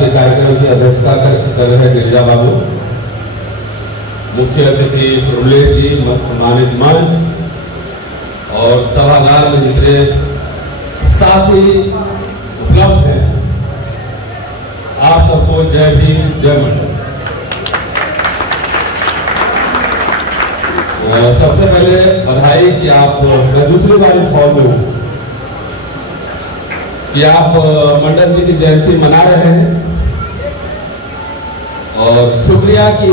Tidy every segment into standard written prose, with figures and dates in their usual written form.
आज के कार्यक्रम की अध्यक्षता कर रहे हैं गिरिजा बाबू, मुख्य अतिथि प्रभुलेश जी, सम्मानित मंच और सभागार में जितने साथी उपलब्ध हैं, आप सबको जय भीम, जय मंडल। सबसे पहले बधाई कि आप, मैं दूसरी बार इस हॉल में हूँ कि आप मंडल जी की जयंती मना रहे हैं, और शुक्रिया कि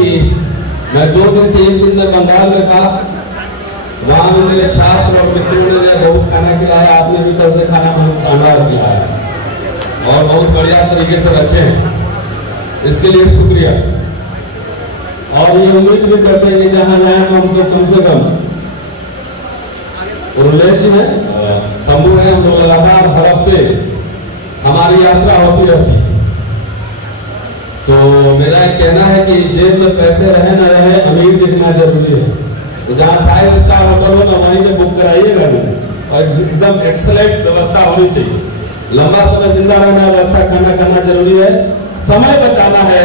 मैं 2 दिन से 1 दिन में बंगाल में था, वहां में मेरे छात्र और मित्रों ने बहुत खाना खिलाया, आपने भी कल से खाना बहुत शानदार खिलाया और बहुत बढ़िया तरीके से रखे हैं, इसके लिए शुक्रिया। और ये उम्मीद भी करते हैं कि जहां जाए हमको कम से कम उल्लेख है, शंभू है, हम लोग लगातार हर हफ्ते हमारी यात्रा होती रहती है। तो मेरा एक कहना है कि जेब में पैसे रहे न रहे, अमीर दिखना जरूरी है। तो जहाँ 5 स्टार होटल हो ना, वहीं पे बुक कराइएगा, और एकदम एक्सलेंट व्यवस्था होनी चाहिए। लंबा समय जिंदा रहना और अच्छा खाना खाना जरूरी है। समय बचाना है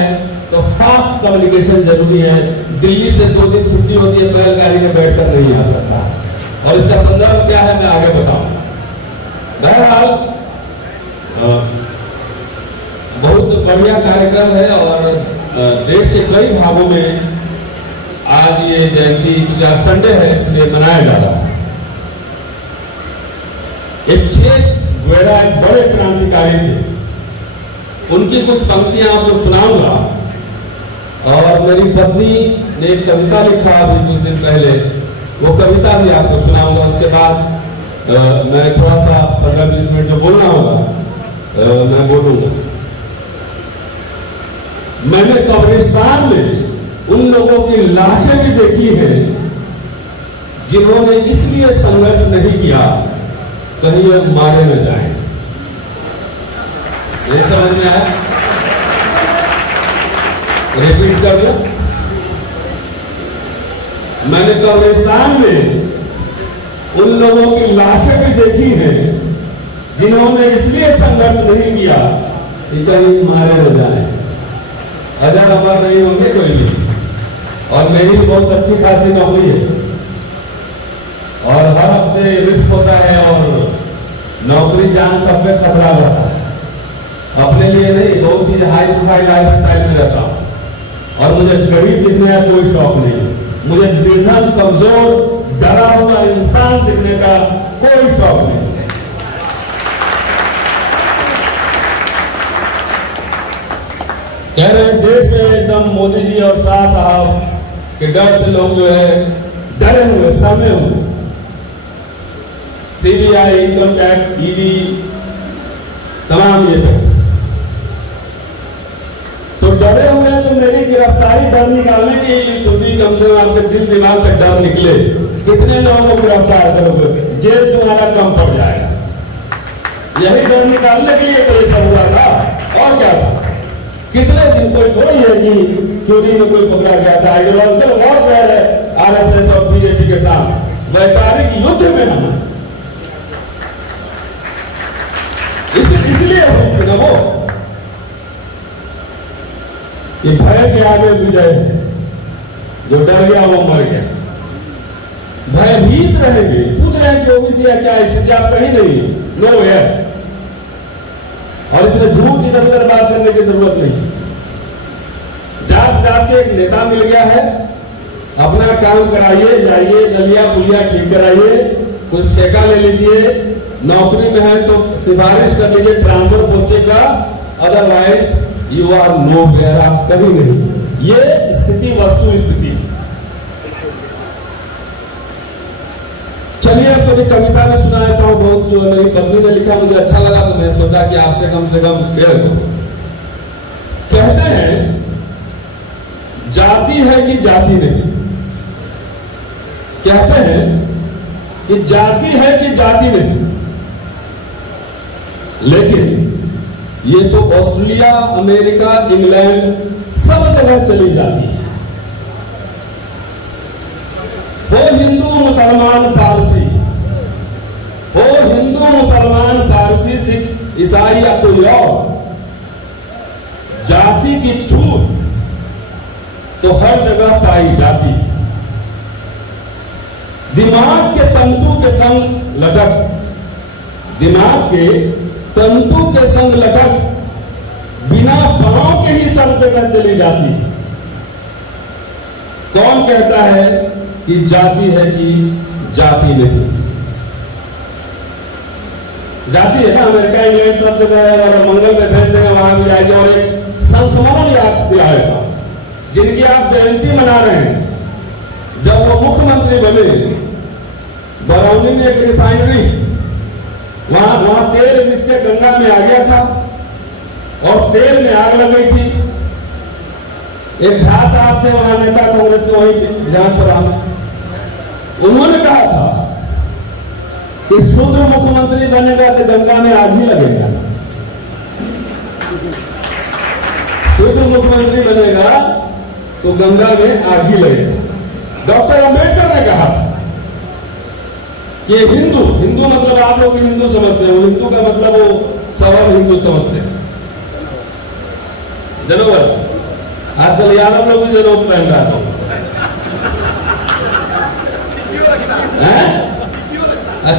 तो फास्ट कम्युनिकेशन जरूरी है। दिल्ली से 2 दिन छुट्टी होती है, बैलगाड़ी में बैठकर नहीं आ सकता, और इसका संदर्भ क्या है मैं आगे बताऊंगा। बहरहाल बहुत बढ़िया कार्यक्रम है, और देश के कई भागों में आज ये जयंती, क्योंकि आज संडे है इसलिए मनाया जा रहा है। एक चे गुवेरा एक बड़े क्रांतिकारी थे, उनकी कुछ पंक्तियां आपको सुनाऊंगा। और मेरी पत्नी ने एक कविता लिखा अभी कुछ दिन पहले, वो कविता भी आपको सुनाऊंगा। उसके बाद मैं थोड़ा सा 15-20 मिनट जो बोलना होगा मैं बोलूंगा। मैंने कब्रिस्तान में उन लोगों की लाशें भी देखी हैं जिन्होंने इसलिए संघर्ष नहीं किया कहीं वे मारे न जाएं। ये समझ में आया? रिपीट कर लो। मैंने कब्रिस्तान में उन लोगों की लाशें भी देखी हैं जिन्होंने इसलिए संघर्ष नहीं किया कि कहीं मारे न जाएं। अजर अमर नहीं होंगे कोई भी। और मेरी बहुत अच्छी खासी नौकरी है, और हर हफ्ते रिस्क होता है, और नौकरी जान सब में खतरा रहता है। अपने लिए नहीं, बहुत ही हाई प्रोफाइल लाइफ स्टाइल में रहता हूँ, और मुझे गरीब दिखने का कोई शौक नहीं। मुझे निर्धन, कमजोर, डरा हुआ इंसान दिखने का कोई शौक नहीं। कह रहे हैं देश में एकदम मोदी जी और शाह साहब के डर से लोग जो है डरे हुए, सहमे हुए। सीबीआई, इनकम टैक्स, ईडी, तमाम ये तो डरे हुए हैं। तो मेरी गिरफ्तारी डर निकालने की खुदी, कम से कम आपके दिल दिमाग से डर निकले। कितने लोगों को गिरफ्तार करोगे, जेल तुम्हारा कम पड़ जाएगा। यही डर निकालने के लिए तो ये सब हुआ था, और क्या था। कितने दिन कोई थोड़ी है कि चोरी में कोई पकड़ा गया था। आइडियोलॉजिकल वॉरफेयर है आरएसएस और बीजेपी के साथ, वैचारिक युद्ध में हम इसलिए हुई ना वो, ये भय के आगे विजय है। जो डर गया वो मर गया। भयभीत रहेंगे। पूछ रहे हैं कि ओबीसी या क्या स्थिति, आप कहीं नहीं, नो है। और इसमें झूठ इधर उधर बात करने की जरूरत नहीं। जात जात के एक नेता मिल गया है, अपना काम कराइए, जाइए दलिया पुलिया ठीक कराइए, कुछ ठेका ले लीजिए, नौकरी में है तो सिफारिश कर लीजिए ट्रांसफर पोस्टिंग का, otherwise you are nowhere, आप कभी नहीं। ये स्थिति, वस्तु स्थिति। चलिए अब तो कविता में सुना देता हूँ, बहुत जो मेरी पत्नी ने लिखा, मुझे अच्छा लगा तो मैंने सोचा कि आपसे कम से कम शेयर करूं। कहते हैं जाति है कि जाति नहीं। कहते हैं कि जाति है कि जाति नहीं, लेकिन ये तो ऑस्ट्रेलिया, अमेरिका, इंग्लैंड सब जगह चली जाती है। वो हिंदू मुसलमान पारसी, वो हिंदू मुसलमान पारसी, सिख ईसाई या कोई और, जाति की छूट तो हर जगह पाई जाती। दिमाग के तंतु के संग लटक, दिमाग के तंतु के संग लटक बिना पांव के ही सब जगह चली जाती। कौन कहता है कि जाति है कि जाति नहीं? जाति है ना, अमेरिका इंग्लैंड सब जगह है, और मंगल में भेज देंगे वहां भी आएगी। और एक संस्मरण याद दिलाएगा जिनकी आप जयंती मना रहे हैं। जब वो मुख्यमंत्री बने, बरौनी में एक रिफाइनरी, वहां तेल जिसके गंगा में आ गया था और तेल में आग लग गई थी। एक झा साहब थे वहां, नेता कांग्रेस के, वही विधानसभा में, उन्होंने कहा था कि शूद्र मुख्यमंत्री बनेगा तो गंगा में आग ही लगेगा। शूद्र मुख्यमंत्री बनेगा तो गंगा में आग ही लगेगा। डॉक्टर अंबेडकर ने कहा कि हिंदू, हिंदू मतलब आप लोग हिंदू समझते हैं, हिंदू का मतलब वो सवर्ण हिंदू समझते हैं। जनवर आजकल यादव लोग भी जनेऊ पहन रहा था,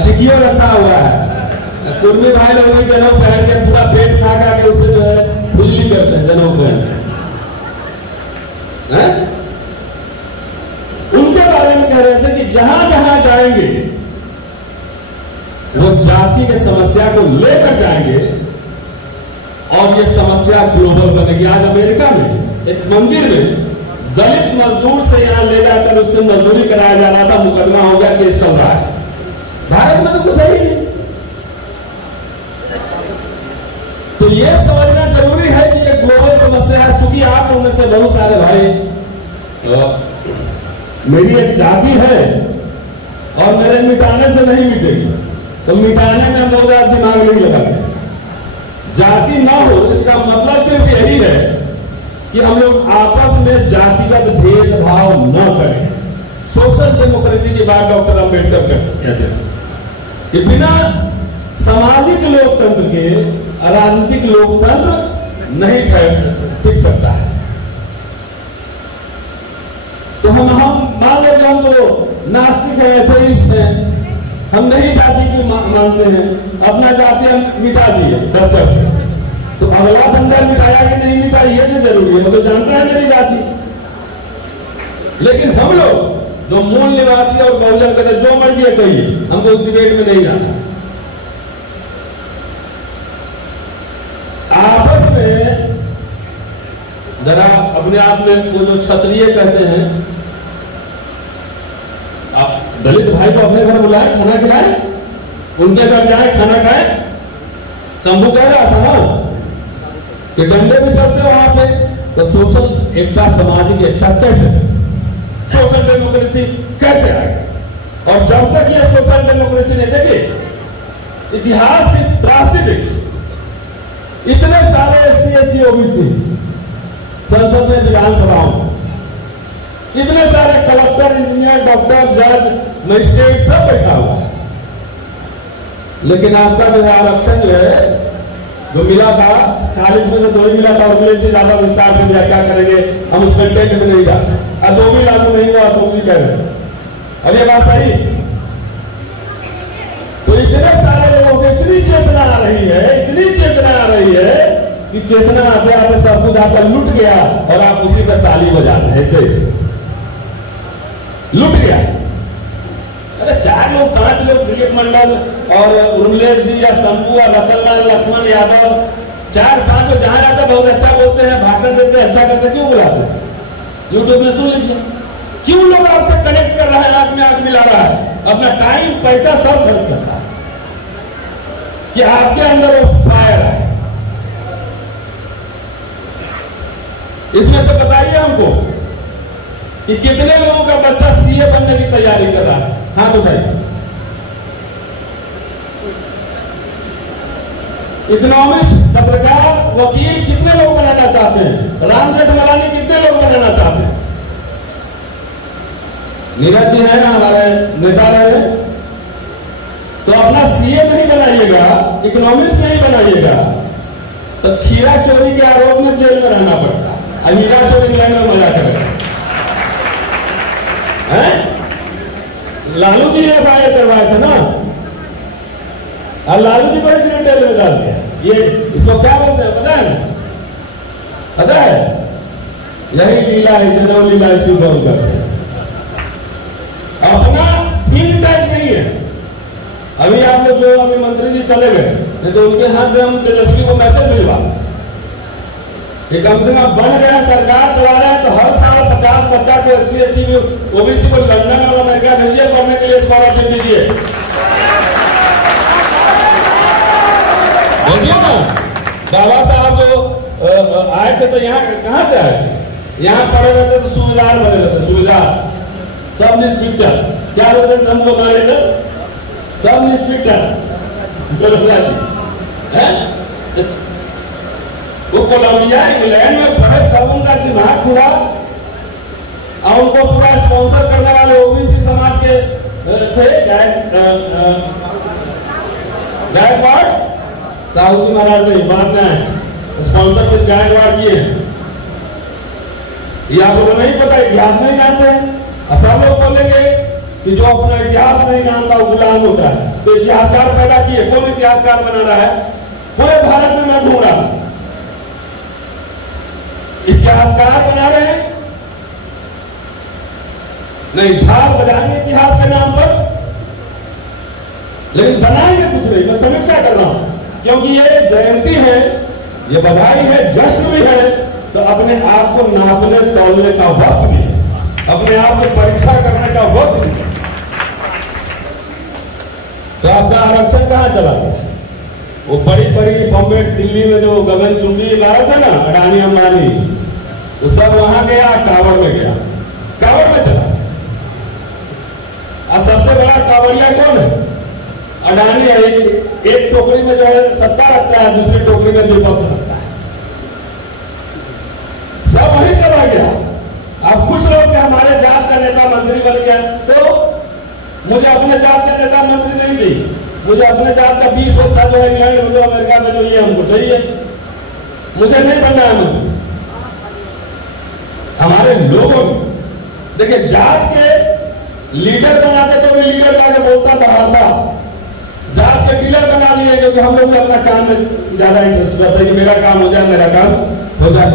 टिकियो रखा हुआ है। कुर्मी भाई लोग भी जनेऊ पहन के पूरा पेट खा खा के उससे जो है खुजली करते हैं जनेऊ पहन। उनके बारे में कह रहे थे कि जहां जहां जाएंगे वो जाति के समस्या को लेकर जाएंगे और ये समस्या ग्लोबल बनेगी। आज अमेरिका में एक मंदिर में दलित मजदूर से यहां ले जाकर उससे मजदूरी कराया जा रहा था, मुकदमा हो गया, केस चल रहा है। भारत में तो कुछ है ही नहीं। तो ये समझना जरूरी है कि ये ग्लोबल समस्या है। चूंकि आप उनमें से बहुत सारे भाई, मेरी एक जाति है और मेरे मिटाने से नहीं मिटेगी, तो मिटाने में बहुत ज्यादा दिमाग नहीं लगाते। जाति ना हो इसका मतलब सिर्फ यही है कि हम लोग आपस में जातिगत भेदभाव न करें। सोशल डेमोक्रेसी की बात डॉक्टर अंबेडकर कहते हैं कि बिना सामाजिक लोकतंत्र के राजनीतिक लोकतंत्र नहीं टिक सकता है। तो हम मान लेते हम तो नास्तिक है, एथेइस्ट है, हम नहीं जाति की मानते हैं, अपना जाति हम मिटा दिए दस्तर से, तो अगला बंदा मिटाया कि नहीं मिटाया ये नहीं जरूरी है, वो तो जानता है मेरी जाति। लेकिन हम लोग जो मूल निवासी और बहुजन कहते जो मर्जी है कहिए, हमको उस डिबेट में नहीं जाना। आपस में जरा अपने आप में वो जो क्षत्रिय कहते हैं, आप दलित भाई को अपने घर बुलाए, खाना खिलाए, उनके घर जाए खाना खाए। शंभू कह रहा था ना कि डंडे भी चलते वहां पे, तो सोशल एकता, सामाजिक एकता कैसे, सोशल डेमोक्रेसी कैसे आएगी? और जब तक ये सोशल डेमोक्रेसी नहीं देगी, इतिहास की त्रासदी देखिए, इतने सारे SC ST OBC संसद में, विधानसभाओं में, इतने सारे कलेक्टर, इंजीनियर, डॉक्टर, जज, मजिस्ट्रेट सब बैठा हुआ है। लेकिन आपका जो है आरक्षण जो है जो मिला था 40 में से 2 ही मिला था, और से ज्यादा विस्तार से व्याख्या करेंगे हम, उस कंटेंट में नहीं जाते। अब 2 भी लागू नहीं हुआ, अशोक जी कह रहे हैं। अब ये बात सही, तो इतने सारे लोगों को इतनी चेतना आ रही है, इतनी चेतना आ रही है कि चेतना आते आते सब कुछ आपका लुट गया और आप उसी पर ताली बजाते हैं, ऐसे लुट गया। अरे 4 लोग 5 लोग, दिलीप मंडल और उर्मिलेश जी या शंभू या रतनलाल, लक्ष्मण यादव, 4-5 लोग जहां जाते बहुत अच्छा बोलते हैं, भाषण देते हैं, अच्छा करते, क्यों बुलाते हैं? यूट्यूब में सुन लीजिए, क्यों लोग आपसे कनेक्ट कर रहा है, आंख में आंख मिला रहा है, अपना टाइम पैसा सब खर्च करता है कि आपके अंदर वो फायर है। इसमें से बताइए हमको कि कितने लोगों का बच्चा CA बनने की तैयारी कर रहा है? हाँ बताइए। इकोनॉमिस्ट, पत्रकार, वकील कितने लोग बनाना चाहते हैं? राम जेठमलानी कितने लोग बनाना चाहते हैं? नीरज जी है ना हमारे नेता रहे, तो अपना CA नहीं बनाइएगा, इकोनॉमिस्ट नहीं बनाइएगा, तो खीरा चोरी के आरोप में जेल में रहना पड़ता, अब हीरा चोरी के लाइन में मजा करेगा। लालू जी FIR करवाए थे ना, और लालू जी को जेल में डाल दिया। ये इसको क्या बोलते हैं पता है ना? पता है? यही लीला है, जनौ लीला इसी को करते हैं। अपना थिंक टैंक नहीं है। अभी आप लोग जो अभी मंत्री जी चले गए, नहीं तो उनके हाथ से हम तेजस्वी को मैसेज भिजवा कि कम से कम बन गया, सरकार चला रहे हैं तो हर साल 50 बच्चा को SC ST में OBC को लंदन और अमेरिका भेजिए पढ़ने के लिए, स्कॉलरशिप दीजिए, भेजिए ना। बाबा साहब जो आए थे तो यहाँ कहाँ से आए थे? यहाँ पढ़े रहते तो सूबेदार बने रहते, सूबेदार, सब इंस्पेक्टर, क्या बोलते हैं सबको मारे थे, सब इंस्पेक्टर वो कोलंबिया इंग्लैंड में पढ़े, तब उनका दिमाग पूरा, और उनको पूरा स्पॉन्सर करने वाले OBC समाज के थे गायकवाड़ साहू जी महाराज ने बात में स्पॉन्सरशिप गायकवाड़ किए। ये आप लोगों को नहीं पता, इतिहास नहीं जानते। सब लोग बोलेंगे कि जो अपना इतिहास नहीं जानता वो गुलाम होता है। तो इतिहासकार पैदा किए, कौन इतिहासकार बना रहा है? पूरे भारत में मैं ढूंढ रहा हूं, इतिहासकार बना रहे हैं, नहीं झाड़ बजाएंगे इतिहास के नाम पर, लेकिन बनाएंगे कुछ नहीं। मैं समीक्षा कर रहा हूं क्योंकि ये जयंती है, ये बधाई है, जश्न भी है, तो अपने आप को नापने तोलने का वक्त भी है, अपने आप को परीक्षा करने का वक्त भी है। तो आपका आरक्षण कहां चला गया? वो बड़ी बड़ी बॉम्बे दिल्ली में जो गगनचुंबी इमारत है ना, अडानी अंबानी, वो सब वहां गया, कावड़ में गया, कावड़ में चला। और सबसे बड़ा कावड़िया कौन है? अडानी है। एक टोकरी में जो है सत्ता रखता है, दूसरी टोकरी में विपक्ष रखता है, सब वही चला गया। आप कुछ लोग कि हमारे जात का नेता मंत्री बन गया, तो मुझे अपने जात का नेता मंत्री नहीं चाहिए, मुझे अपने जात का 20 बच्चा जो है इंग्लैंड में, जो अमेरिका में, जो ये हमको चाहिए, मुझे नहीं बनना है मंत्री। हमारे लोगों देखिए, जात के लीडर बनाते तो भी लीडर आगे बोलता था, हारता। जात के डीलर बना लिए क्योंकि हम लोग अपना काम में ज्यादा इंटरेस्ट रहता है कि मेरा काम हो जाए, मेरा काम हो जाए।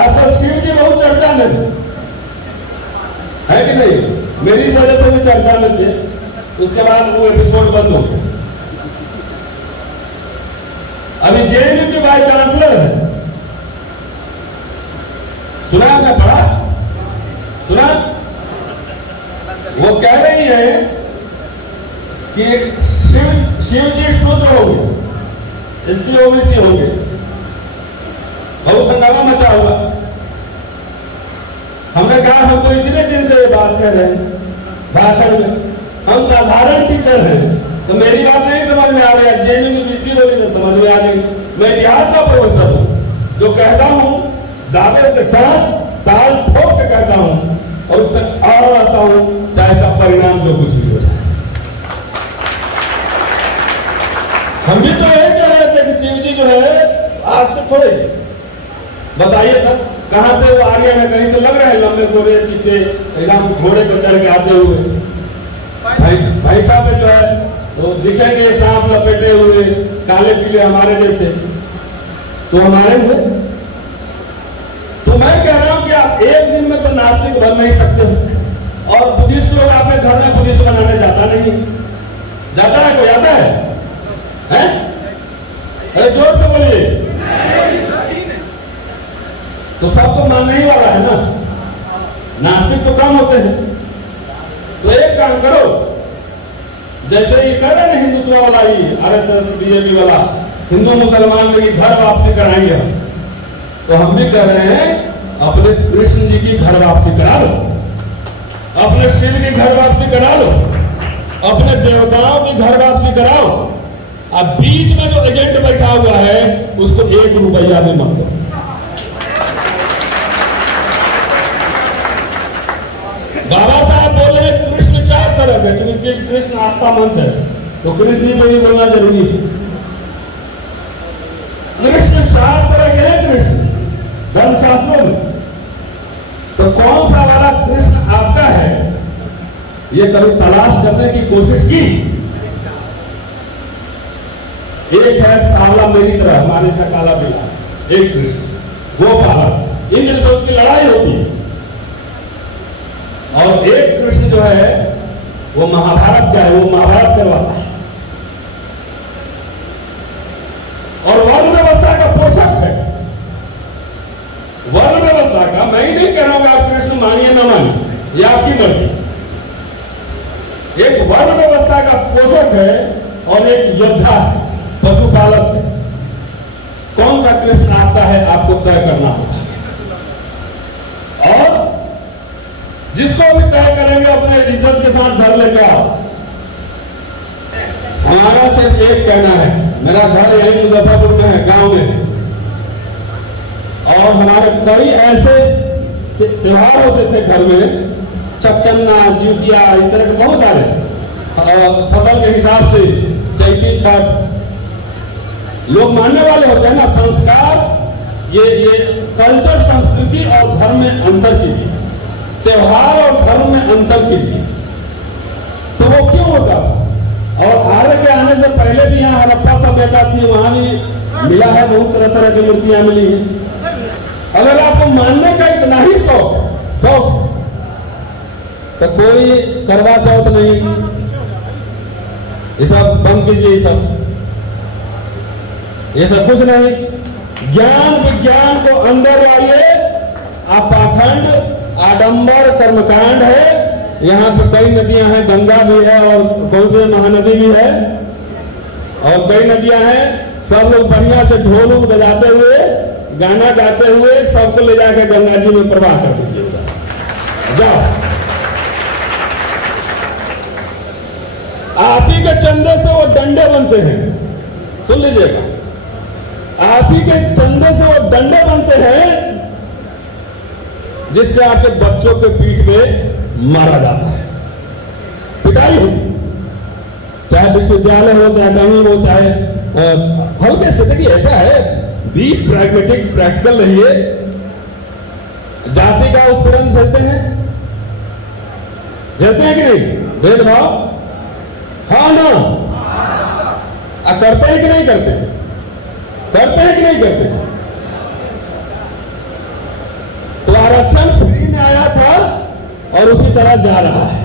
आजकल शिव जी बहुत चर्चा में है कि नहीं? मेरी वजह से भी चर्चा में थे, उसके बाद वो एपिसोड बंद हो गया। अभी JNU की वाइस चांसलर है, सुना आपने? पढ़ा? सुना? वो कह रही है कि शिव जी शूद्र होंगे, ST OBC होंगे, बहुत हंगामा मचा हुआ। हमने कहा हम तो इतने दिन से ये बात कर रहे हैं भाषण में, हम साधारण टीचर हैं, तो मेरी बात नहीं समझ में आ रही है। JNU की BC बोली तो समझ में आ गई। मैं इतिहास का प्रोफेसर हूं, जो कहता हूं दावे के साथ ताल ठोक के कहता हूं, और उसमें अड़ रहता हूं, चाहे इसका परिणाम जो कुछ भी हो जाए। हम भी तो यही कह रहे थे कि शिव जी जो है आज से थोड़े, बताइए तब कहां से वो आ गया? में कहीं से लग रहे हैं लंबे गोरे चीते एकदम घोड़े पर चढ़ के आते हुए। भाई साहब जो है वो दिखेंगे सांप लपेटे हुए, काले पीले हमारे जैसे, तो हमारे में तो मैं कह रहा हूं कि आप एक दिन में तो नास्तिक बन नहीं सकते। और बुद्धिस्ट लोग अपने घर में बुद्धिस्ट बनाने जाता नहीं, जाता है? कोई आता है? अरे जोर से बोलिए। तो सबको मानने ही वाला है ना, नास्तिक तो कम होते हैं। तो एक काम करो, जैसे ये कह रहे हैं हिंदुत्व वाला, ही RSS BJP वाला, हिंदू मुसलमान में घर वापसी कराएंगे हम, तो हम भी कह रहे हैं अपने कृष्ण जी की घर वापसी करा लो, अपने शिव की घर वापसी करा लो, अपने देवताओं की घर वापसी कराओ। अब बीच में जो एजेंट बैठा हुआ है उसको 1 रुपया भी मत दो। बाबा साहब बोले कृष्ण 4 तरह के, क्योंकि कृष्ण आस्था मंच है, तो कृष्ण जी को भी बोलना जरूरी है। शास्त्रों में। तो कौन सा वाला कृष्ण आपका है, ये कभी तलाश करने की कोशिश की? एक है सावला मेरी तरह, हमारे से काला पीला, एक कृष्ण वो पालक, इन दिनों से उसकी लड़ाई होती है। और एक कृष्ण जो है वो महाभारत का है, वो महाभारत करवाता है और वर्ण व्यवस्था का पोषक है। वर्ण व्यवस्था का, मैं ही नहीं कह रहा हूं आप कृष्ण मानिए ना मानिए, ये आपकी मर्जी। एक वर्ण व्यवस्था का पोषक है और एक योद्धा है, पशुपालक है। कौन सा कृष्ण आपका है आपको तय करना होगा, और जिसको भी तय करेंगे अपने रिजल्ट के साथ घर लेकर आओ। हमारा सिर्फ एक कहना है, मेरा घर यही मुजफ्फरपुर में है, गांव में, और हमारे कई ऐसे त्योहार होते थे घर में, चकचन्ना, ज्यूतिया, इस तरह के बहुत सारे, फसल के हिसाब से चैती छठ, लोग मानने वाले होते हैं ना। संस्कार ये कल्चर, संस्कृति और धर्म में अंतर कीजिए, त्योहार और धर्म में अंतर कीजिए। तो वो क्यों होता? और आर्य के आने से पहले भी यहाँ हड़प्पा सभ्यता थी, वहां भी मिला है, बहुत तरह तरह की मूर्तियां मिली हैं। अगर आपको मानने का इतना ही शौक तो कोई करवा चौथ नहीं, ये सब बंद कीजिए, ये सब कुछ नहीं। ज्ञान विज्ञान को अंदर लाइए। आप पाखंड, आडंबर, कर्मकांड है। यहाँ पे कई नदियां हैं, गंगा भी है और कौन से महानदी भी है, और कई नदियां हैं। सब लोग बढ़िया से ढोल बजाते हुए, गाना गाते हुए सबको ले जाकर गंगा जी में प्रवाह कर दीजिएगा, जाओ। आप ही के चंदे से वो डंडे बनते हैं, सुन लीजिएगा, आप ही के चंदे से वो डंडे बनते हैं जिससे आपके बच्चों के पीठ पे मारा जाता है, पिटाई हो, चाहे विश्वविद्यालय हो, चाहे कहीं हो, चाहे हल्के से। देखिए ऐसा है, बी प्रैग्मेटिक, प्रैक्टिकल रहिए। जाति का उत्पीड़न सहते हैं कि नहीं? भेदभाव, हाँ ना? करते हैं कि नहीं करते? करते हैं कि नहीं करते? तो आरक्षण फ्री में आया था और उसी तरह जा रहा है।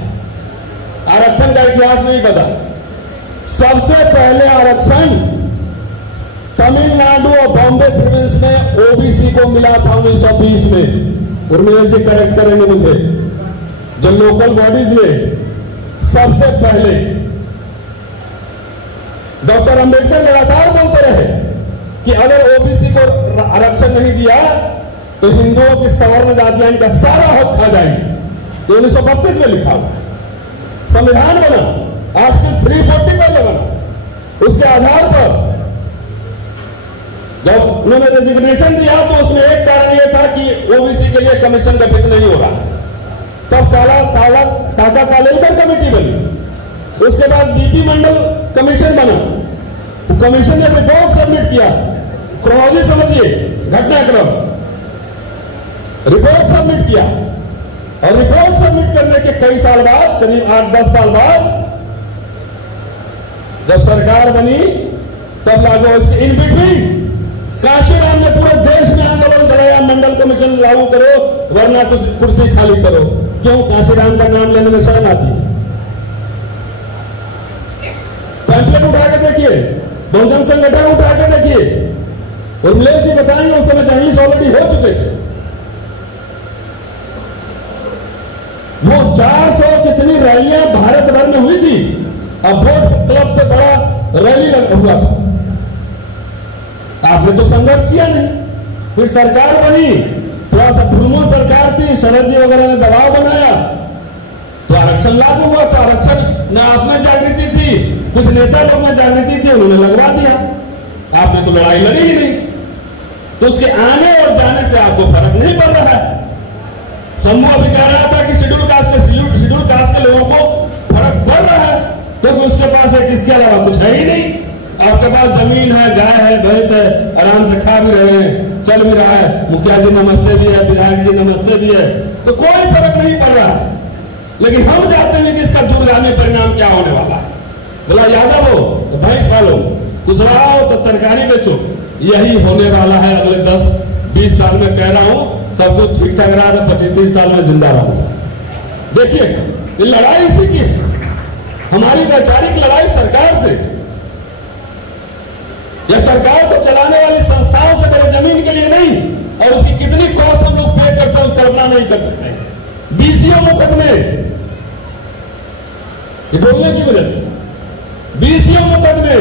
आरक्षण का इतिहास नहीं पता। सबसे पहले आरक्षण तमिलनाडु और बॉम्बे प्रोविंस में ओबीसी को मिला था 1920 में। उर्मिला जी करेक्ट करेंगे मुझे, जो लोकल बॉडीज में सबसे पहले डॉक्टर अंबेडकर लगातार बोलते रहे कि अगर ओबीसी को आरक्षण नहीं दिया तो हिंदुओं की सवर्ण जातियां इनका सारा हक खा जाएंगे। तो 1932 में लिखा हुआ संविधान बना, आर्टिकल 340 पर बना। उसके आधार पर जब उन्होंने रेजिग्नेशन दिया तो उसमें एक कारण यह था कि ओबीसी के लिए कमीशन गठित नहीं होगा। तब काका कालेलकर कमेटी बनी। उसके बाद बीपी मंडल कमीशन बना। कमीशन ने रिपोर्ट सबमिट किया। क्रोनोलॉजी समझिए, घटनाक्रम, रिपोर्ट सबमिट किया और रिपोर्ट सबमिट करने के कई साल बाद, करीब 8-10 साल बाद जब सरकार बनी तब लागू। इसके इन बिटवीन काशीराम ने पूरे देश में आंदोलन चलाया, मंडल कमीशन लागू करो वरना कुर्सी खाली करो। क्यों? काशीराम का नाम लेने में शर्म आती है। पैम्पलेट उठा के देखिए, बहुजन संगठन उठा के देखिए, और मिलेश जी बताएंगे उस समय चाइनीज ऑलरेडी हो चुके थे। वो 400 कितनी रैलियां भारत भर में हुई थी। अब वोट क्लब पे बड़ा रैली हुआ था। आपने तो संघर्ष किया नहीं। फिर सरकार बनी, थोड़ा सा भ्रूमण सरकार थी, शरद जी वगैरह ने दबाव बनाया तो आरक्षण लागू हुआ। तो आरक्षण न आप में जागृति थी, कुछ नेता लोग में जागृति थी, उन्होंने लगवा दिया। आपने तो लड़ाई लड़ी ही नहीं। तो उसके आने और जाने से आपको फर्क नहीं पड़ रहा है। समूह अभी कह रहा था कि शेड्यूल कास्ट के लोगों को फर्क पड़ रहा है क्योंकि उसके पास है, इसके अलावा कुछ है ही नहीं। आपके पास जमीन है, गाय है, भैंस है, आराम से खा भी रहे हैं, चल भी रहा है, मुखिया जी नमस्ते भी है, विधायक जी नमस्ते भी है, तो कोई फर्क नहीं पड़ रहा है। लेकिन हम जानते हैं कि इसका दूरगामी परिणाम क्या होने वाला है। बोला यादव हो तो भैंस पालो, कुशवाहा हो तो तरकारी बेचो, यही होने वाला है अगले 10-20 साल में। कह रहा हूं सब कुछ ठीक ठाक रहा तो 25-30 साल में जिंदा रहूंगा। देखिए ये लड़ाई इसी की है, हमारी वैचारिक लड़ाई सरकार से, या सरकार को चलाने वाली संस्थाओं से मेरे जमीन के लिए नहीं, और उसकी कितनी कॉस्ट हम लोग पे करते हैं उसका कल्पना नहीं कर सकते। बीसीओ मुकदमे, ये बोलने की वजह से बीसीओ मुकदमे,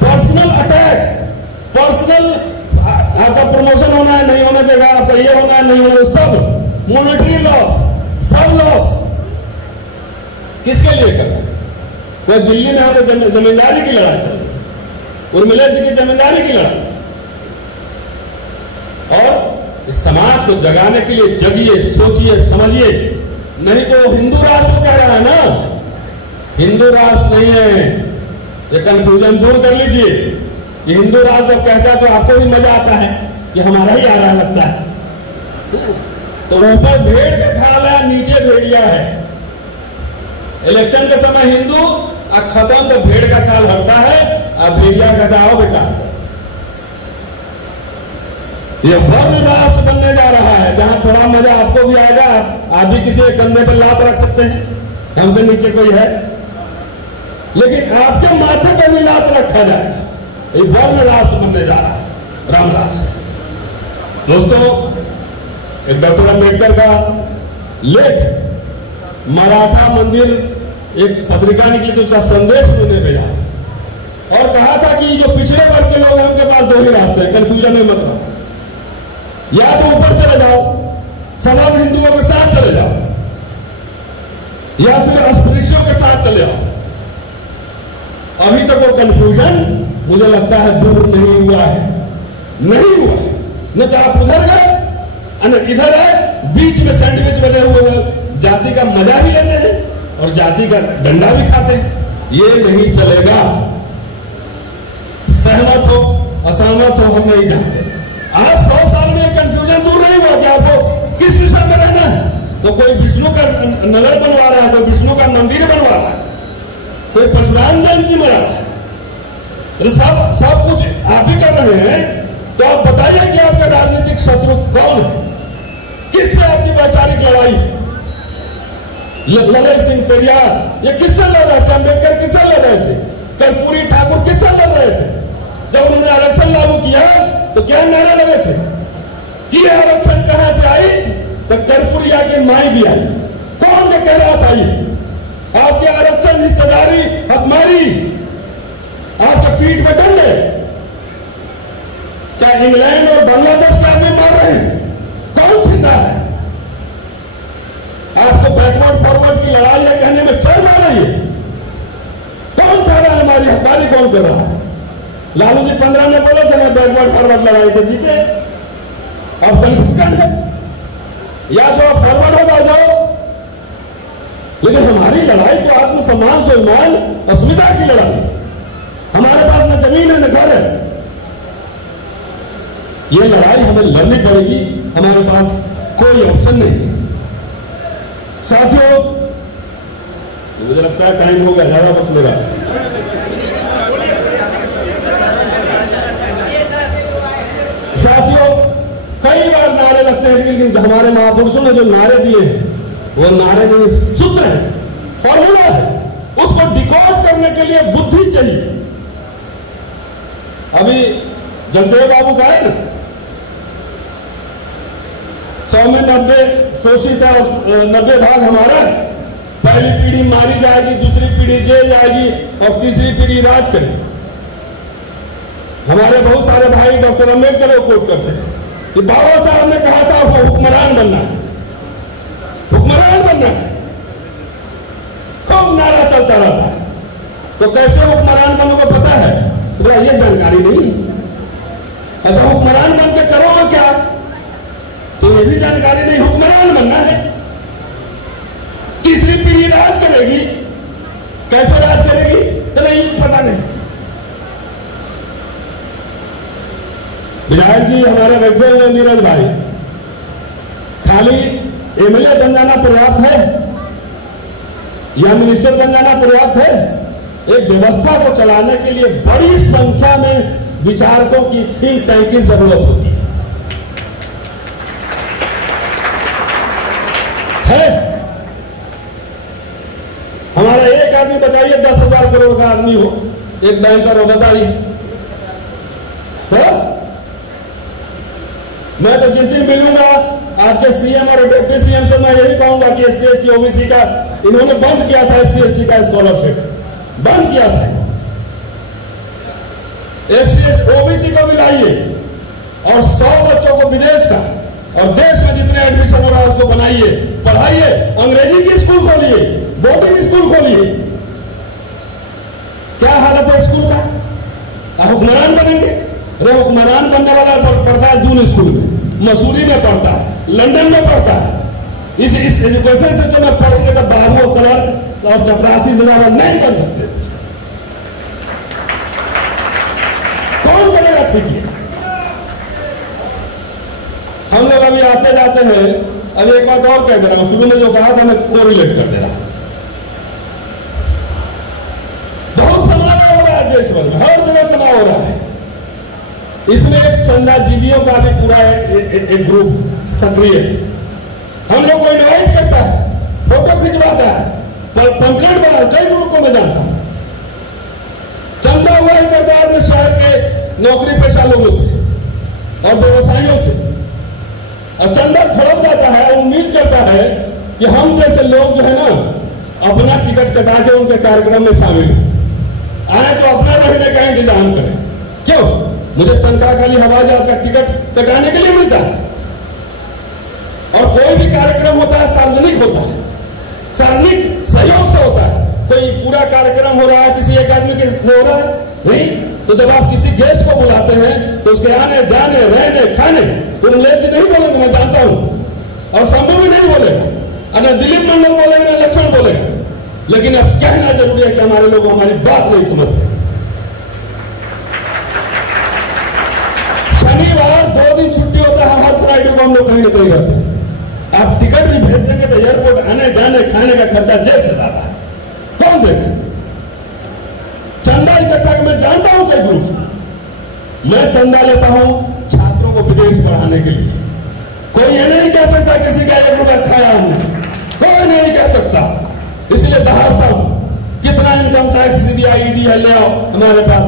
पर्सनल अटैक, पर्सनल आपका प्रमोशन होना है नहीं होना चाहिए, आपका ये होना है नहीं होना, सब मॉनेटरी लॉस, सब लॉस किसके लिए कर रहा है? वो दिल्ली में हमें जमींदारी की लड़ाई चल रही, उर्मिला जी की जमींदारी की लड़ाई, और इस समाज को जगाने के लिए जगिए, सोचिए, समझिए। नहीं तो हिंदू राष्ट्र कह रहा है ना, हिंदू राष्ट्र नहीं है, ये कंफ्यूजन दूर कर लीजिए। ये हिंदू राष्ट्र जब कहता है तो आपको भी मजा आता है कि हमारा ही आ रहा लगता है, तो ऊपर भेड़ का खाल है, नीचे भेड़िया है। इलेक्शन के समय हिंदू और खत्म तो भेड़ का खाल हटता है, अब भेड़िया कहता हो बेटा। ये वर्ण राष्ट्र बनने जा रहा है, जहां थोड़ा मजा आपको भी आएगा, आप भी किसी के कंधे पर लात रख सकते हैं, हमसे नीचे कोई है, लेकिन आपके माथे पर भी लात रखा जाए। ये वर्ण राष्ट्र बनने जा रहा है, राम राष्ट्र। दोस्तों एक डॉक्टर अम्बेडकर का लेख मराठा मंदिर एक पत्रिका निकली तो उसका संदेश उन्होंने भेजा और कहा था कि जो पिछड़े वर्ग के लोग हैं उनके पास दो ही रास्ते हैं, कंफ्यूजन में मत रहो, या तो ऊपर चले जाओ, सनातन हिंदुओं के साथ चले जाओ, या फिर अस्पृश्यों के साथ चले जाओ। अभी तक वो कंफ्यूजन मुझे लगता है दूर नहीं हुआ है, नहीं हुआ। न तो आप उधर गए न इधर है, बीच में सैंडविच बने हुए हैं, जाति का मजा भी लेते हैं और जाति का डंडा भी खाते हैं। ये नहीं चलेगा। सहमत हो असहमत हो हम नहीं जानते। आज 100 साल में कंफ्यूजन दूर नहीं हुआ कि आपको किस दिशा में रहना है। तो कोई विष्णु का नगर बनवा रहा है, कोई विष्णु का मंदिर बनवा रहा है, कोई परशुराम जयंती मना रहा है, सब कुछ आप ही कर रहे हैं। तो आप बताइए कि आपका राजनीतिक शत्रु कौन है, किससे आपकी वैचारिक लड़ाई? ललित सिंह पेरियार ये किससे लड़ रहे थे? अम्बेडकर किससे लड़ रहे थे? कर्पूरी ठाकुर किससे लड़ रहे थे? जब उन्होंने आरक्षण लागू किया तो क्या नारे लगे थे कि आरक्षण कहां से आई? तो कर्पूरिया की माई भी आई। कौन के कह रहा था ये आपके आरक्षण हिस्सेदारी हकमारी, आपके पीठ में डंडे? क्या इंग्लैंड और बांग्लादेश के आदमी मार रहे हैं? कौन चिंता है? आपको बैकवर्ड फॉरवर्ड की लड़ाई है कहने में चल रही है। कौन कर रहा है? हमारी हकमारी कौन कर रहा है? लालू जी 15 में बोले थे ना बैकवर्ड फॉरवर्ड लड़ाई थे, जीते। अब कंफ्यूजन है, या तो आप फॉरवर्ड हो जाओ, लेकिन हमारी लड़ाई तो आत्मसम्मान स्वाभिमान अस्मिता की लड़ाई। हमारे पास न जमीन है न घर है, ये लड़ाई हमें लड़नी पड़ेगी, हमारे पास कोई ऑप्शन नहीं। साथियों मुझे लगता है टाइम हो गया, ज्यादा वक्त लेगा। साथियों कई बार नारे लगते हैं, लेकिन हमारे महापुरुषों ने जो नारे दिए हैं वो नारे नहीं, सूत्र है, फॉर्मूला है, उसको डिकोड करने के लिए बुद्धि चाहिए। अभी जगदेव बाबू का है ना 100 में 90 शोषित है और 90 भाग हमारा। पहली पीढ़ी मारी जाएगी, दूसरी पीढ़ी जेल जाएगी और तीसरी पीढ़ी राज करेगी। हमारे बहुत सारे भाई डॉक्टर अम्बेडकर को कोट करते हैं कि बाबा साहब ने कहा था वो हुक्मरान बनना है, हुक्मरान बनना है, खूब नारा चलता रहता है। तो कैसे हुक्मरान बनोगे पता है? तो ये जानकारी नहीं। अच्छा हुक्मरान बन के करोगे क्या? तो ये भी जानकारी नहीं। हुक्मरान बनना है, तीसरी पीढ़ी राज करेगी, कैसे राज करेगी तो नहीं पता नहीं। विधायक जी हमारे बैठे हुए नीरज भाई, खाली एमएलए बन जाना पर्याप्त है या मिनिस्टर बन जाना पर्याप्त है? एक व्यवस्था को चलाने के लिए बड़ी संख्या में विचारकों की थिंक टैंक की जरूरत होती है। हमारा एक आदमी बताइए 10,000 करोड़ का आदमी हो, एक बैंकर हो, बताइए। तो मैं तो जिस दिन मिलूंगा आपके सीएम और डिप्टी सीएम से मैं यही कहूंगा कि एससी एसटी ओबीसी का इन्होंने बंद किया था, एससी एसटी का स्कॉलरशिप बंद किया था। एससी एसटी ओबीसी को भी लाइए और 100 बच्चों को विदेश का और देश में जितने एडमिशन हो रहा है उसको बनाइए, पढ़ाइए, अंग्रेजी की स्कूल खोलिए, बोर्डिंग स्कूल खोलिए। क्या हालत है स्कूल का? हुक्मरान बनेंगे? अरे हुक्मरान बनने वाला पढ़ता है दून स्कूल में, मसूरी में पढ़ता है, लंदन में पढ़ता है। इस एजुकेशन सिस्टम में पढ़ेंगे तो बाबू क्लर्क और चपरासी से ज्यादा नहीं बन सकते। कौन करेगा? ठीक है, हम लोग अभी आते जाते हैं। अब एक बात और कह दे रहा हूं, शुरू में जो कहा था मैं कोरिलेट कर दे रहा हूं। बहुत समारोह हो रहा है देश भर में, हर जगह समारोह हो रहा है। इसमें एक चंदा जीवियों का भी पूरा एक ग्रुप सक्रिय है। हम लोग को इनवाइट करता है, फोटो खिंचवाता है, पंपलेट बना, कई ग्रुप को मैं जानता हूं। चंदा हुआ ही करता है अपने शहर के नौकरी पेशा लोगों से और व्यवसायियों से, और चंदा खड़प जाता है, उम्मीद करता है कि हम जैसे लोग जो है ना अपना टिकट कटा के उनके कार्यक्रम में शामिल आए तो अपना रहने का इंतजाम करें। क्यों? मुझे तनख्वाह खाली हवाई जहाज का टिकट कटाने के लिए मिलता है। और कोई भी कार्यक्रम होता है सार्वजनिक होता है, सार्वजनिक सहयोग से होता है। कोई पूरा कार्यक्रम हो रहा है किसी एक आदमी के से हो रहा है नहीं, तो जब आप किसी गेस्ट को बुलाते हैं तो उसके आने जाने रहने खाने उल्लेख नहीं बोलेंगे, मैं जानता हूं, और शंभू भी नहीं बोलेगा, न दिलीप मंडल बोलेगा, न लक्ष्मण बोलेगा। लेकिन अब कहना जरूरी है कि हमारे लोग हमारी बात नहीं समझते। शनिवार 2 दिन छुट्टी होता है, हर फ्राइडे को हम लोग कहीं ना कहीं रहते हैं। आप टिकट भी भेज देंगे तो एयरपोर्ट आने जाने खाने का खर्चा जेब से जाता है, कौन देगा? चंदा इकट्ठा मैं जानता हूं कई ग्रुप, मैं चंदा लेता हूं छात्रों को विदेश पढ़ाने के लिए। कोई ये नहीं कह सकता किसी का 1 रुपया खाया हमने, कोई नहीं कह सकता। इसलिए दहाड़ता हूं, कितना इनकम टैक्स सीबीआई ईडी है, ले आओ हमारे पास,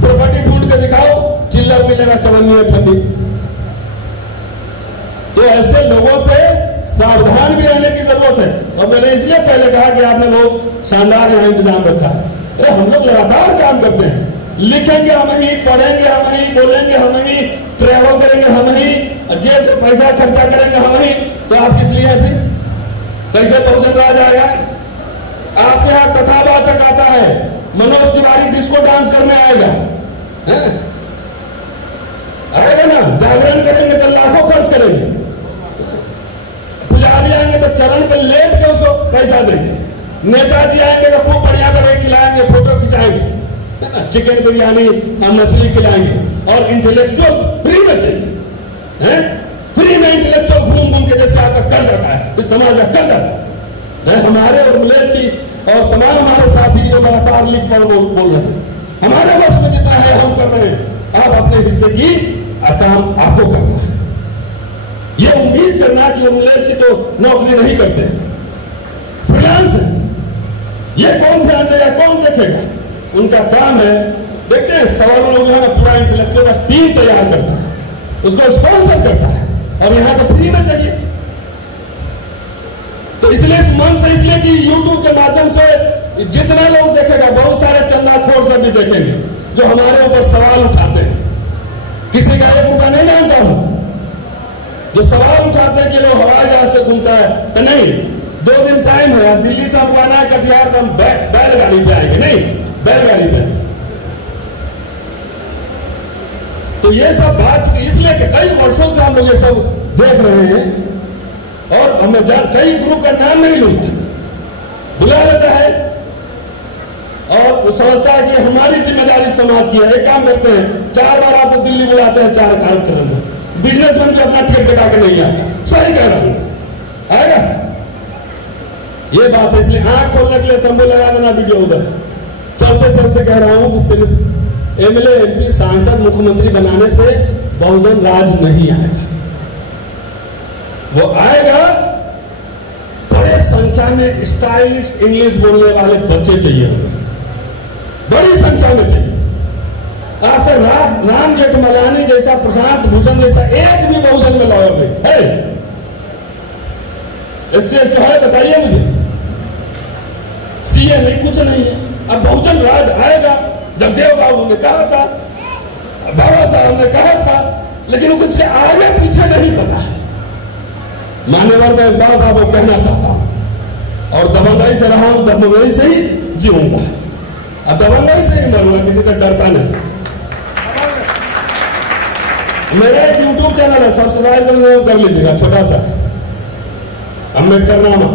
प्रॉपर्टी ढूंढ के दिखाओ, चिल्लर मिलेगा चवन्नी ठंडी। तो ऐसे लोगों से सावधान भी रहने की जरूरत है। और मैंने इसलिए पहले कहा कि आपने बहुत शानदार यहाँ इंतजाम रखा है। अरे हम लोग लगातार काम करते हैं, लिखेंगे हम ही, पढ़ेंगे हम ही, बोलेंगे हम ही, ट्रैवल करेंगे हम ही, जेब से पैसा खर्चा करेंगे हम ही। तो आप किस लिए फिर कैसे बहुजन राज आएगा? आपके यहाँ कथावाचक आता है, मनोज तिवारी डिस्को डांस करने आएगा, आएगा ना, जागरण करेंगे तो लाखों खर्च करेंगे, पुजारी आएंगे तो चरण पे लेट के उसको पैसा देंगे, नेताजी आएंगे तो खूब बढ़िया करके खिलाएंगे, फोटो खिंचाएंगे, चिकन बिरयानी और मछली खिलाएंगे। और इंटेलेक्चुअल फ्री में चाहिए, फ्री में इंटेलेक्चुअल घूम घूम के जैसे आपका कर जाता है, इस समाज का कर जाता है। हमारे और मुलेश जी और तमाम हमारे साथी जो लगातार लिख पर बोल रहे हैं, हमारे वश में जितना है हम कर रहे हैं, आप अपने हिस्से की काम आपको करना है। ये उम्मीद करना कि मुलेश जी तो नौकरी नहीं करते, फ्रीलांस है, ये कौन ध्यान देगा, कौन देखेगा? उनका काम है। देखते हैं सवालों लोग जो है ना पूरा इंटेलेक्चुअल का टीम तैयार करता है, उसको स्पॉन्सर करता है, और यहाँ तो फ्री में चाहिए। तो इसलिए इस मन से, इसलिए कि यूट्यूब के माध्यम से जितना लोग देखेगा, बहुत सारे चंदाखोर से भी देखेंगे जो हमारे ऊपर सवाल उठाते हैं। किसी का 1 रुपया नहीं जानता हूं, जो सवाल उठाते हैं कि लोग हवाई जहाज से घूमता है तो नहीं, 2 दिन टाइम है, दिल्ली से आपको आना है कटिहार, तो हम बैलगाड़ी पे आएंगे, नहीं बैलगाड़ी पे। तो ये सब बात इसलिए कि कई वर्षों से हम लोग ये सब देख रहे हैं, और हमें कई ग्रुप का नाम नहीं लूंगा, बुला लेता है और वो समझता है कि हमारी जिम्मेदारी समाज की है। एक काम करते हैं, 4 बार आपको दिल्ली बुलाते हैं 4 कार्यक्रम में, बिजनेसमैन भी अपना ठेक कटा के नहीं आएगा। सही कह रहा हूं, आएगा ये बात है। इसलिए आंख खोलने के लिए शंभू लगा देना वीडियो उधर। चलते चलते कह रहा हूं कि सिर्फ एमएलए एमपी सांसद मुख्यमंत्री बनाने से बहुजन राज नहीं आएगा। वो आएगा, बड़े संख्या में स्टाइलिश इंग्लिश बोलने वाले बच्चे चाहिए, बड़ी संख्या में चाहिए। आपका राम जेठमलानी जैसा, प्रशांत भूषण जैसा एक भी बहुजन में लॉयर नहीं है। इससे है, बताइए मुझे। सीए नहीं, कुछ नहीं है। अब बहुजन राज आएगा। जगदेव बाबू ने कहा था, बाबा साहब ने कहा था, लेकिन उसके आगे पीछे नहीं पता है। मान्यवर में एक बात आपको कहना चाहता हूं, और दबंगाई से रहा हूं, दबंगाई से ही जीऊंगा। अब दबंगाई से ही मरूंगा, किसी से डरता नहीं। मेरा एक यूट्यूब चैनल है, सब्सक्राइब कर लीजिएगा, छोटा सा, अम्बेडकर नामा।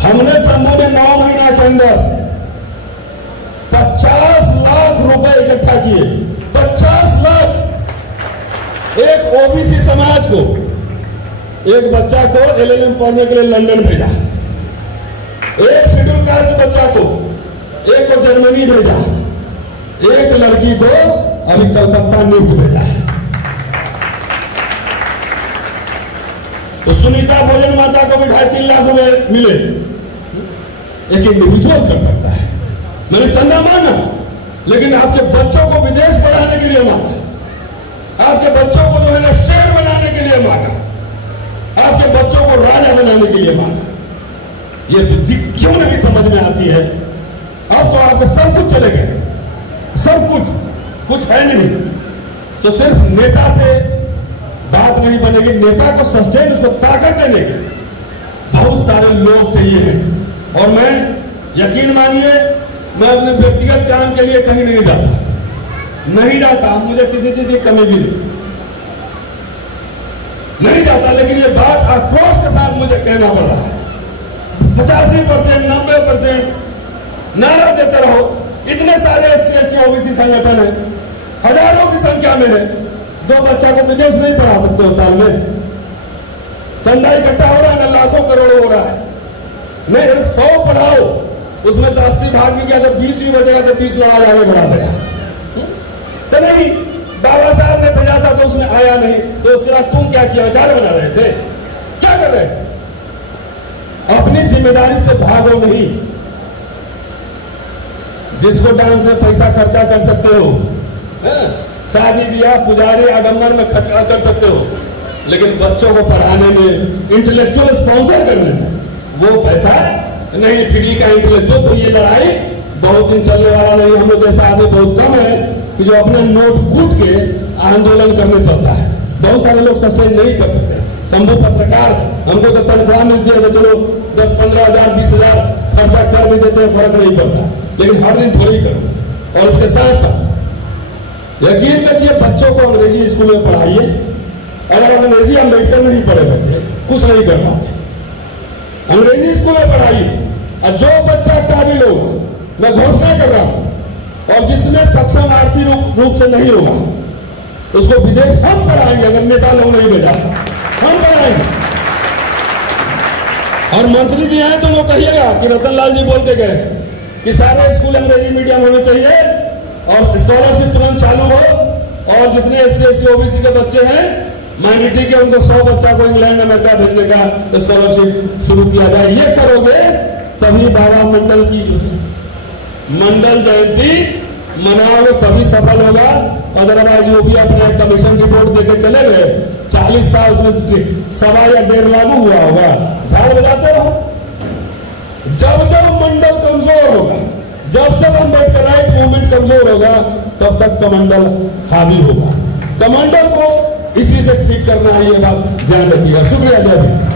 हमने समूह में 9 महीना के अंदर 50 लाख रुपए इकट्ठा किए। 50 लाख। एक ओबीसी समाज को, एक बच्चा को एलएलएम पढ़ने के लिए लंदन भेजा, एक शेड्यूल कास्ट बच्चा को, एक को जर्मनी भेजा, एक लड़की को अभी कलकत्ता नियुक्त भेजा है। तो सुनीता भोजन माता को भी 2.5-3 लाख रुपए मिले। एक इंडिविजुअल कर सकता है। मैंने चंदा माना, लेकिन आपके बच्चों को विदेश पढ़ाने के लिए मांगा, आपके बच्चों को जो है ना शेर बनाने के लिए मांगा, आपके बच्चों को राजा बनाने के लिए मांगा। ये बुद्धि क्यों नहीं समझ में आती है? अब तो आपके सब कुछ चले गए, सब कुछ है नहीं। तो सिर्फ नेता से बात नहीं बनेगी। नेता को सस्टेन, उसको ताकत देने के बहुत सारे लोग चाहिए हैं। और मैं, यकीन मानिए, मैं अपने व्यक्तिगत काम के लिए कहीं नहीं जाता। मुझे किसी चीज की कमी भी नहीं जाता, लेकिन ये बात आक्रोश के साथ मुझे कहना पड़ रहा है। 85%, 90% नारा देते रहो। इतने सारे SC ST OBC संगठन है, हजारों की संख्या में है। 2 बच्चा को विदेश नहीं पढ़ा सकते हो साल में। चंदा इकट्ठा हो रहा है ना, लाखों करोड़ों हो रहा है। नहीं, 100 पढ़ाओ, उसमें से 80 भाग भी गया तो 20 ही बचेगा, तो 20 में आगे बढ़ा देगा। तो नहीं, बाबा साहब ने भेजा था तो उसमें आया नहीं, तो उसके बाद तुम क्या किया? विचार बना रहे थे, क्या कर रहे थे? अपनी जिम्मेदारी से भागो नहीं। डिस्को डांस में पैसा खर्चा कर सकते हो, शादी ब्याह पुजारी आडंबर में खर्चा कर सकते हो, लेकिन बच्चों को पढ़ाने में, इंटेलेक्चुअल स्पॉन्सर करने में वो पैसा नहीं। फ्री का इंटेलेक्चुअल। तो ये लड़ाई बहुत दिन चलने वाला नहीं। हम लोग जैसा आदमी बहुत कम है कि जो अपने नोट कूट के आंदोलन करने चलता है। बहुत सारे लोग सस्टेन नहीं कर सकते। शंभू पत्रकार, हमको तो तनख्वाह मिलती है तो चलो 10-15 हजार 20 हजार खर्चा कर भी देते हैं, फर्क नहीं पड़ता, लेकिन हर दिन थोड़ी करो। और इसके साथ साथ यकीन करिए, बच्चों को अंग्रेजी स्कूल में पढ़ाइए। अगर अंग्रेजी अम्बेडकर नहीं पढ़े बैठे, कुछ नहीं कर पाते। अंग्रेजी स्कूल में पढ़ाइए, और जो बच्चा काबिल होगा, मैं घोषणा कर रहा हूं, और जिसमें सक्षम आर्थिक रूप से नहीं होगा, उसको विदेश हम पढ़ाएंगे। अगर नेता लोग नहीं भेजा, हम पढ़ाएंगे। और मंत्री जी आए तो वो कहिएगा कि रतनलाल जी बोल के गए कि सारे स्कूल अंग्रेजी मीडियम होने चाहिए, और स्कॉलरशिप तुरंत चालू हो, और जितने SC ST OBC के बच्चे हैं माइनॉरिटी के, उनको 100 बच्चा को इंग्लैंड अमेरिका भेजने का स्कॉलरशिप शुरू किया जाए। ये करोगे तभी बाबा मंडल की मंडल जयंती मनाओगे, तभी सफल होगा। अदरवाइज वो भी अपने कमीशन रिपोर्ट देके चले गए, 40 था, उसमें 1.25 या 1.5 लागू हुआ होगा। झाड़ बजाते रहो। जब जब मंडल कमजोर होगा, जब जब अम्बेडकराइट मूवमेंट कमजोर होगा, तब तक कमंडल हावी होगा। कमंडल को इसी से ठीक करना है, ये बात ध्यान रखिएगा। शुक्रिया।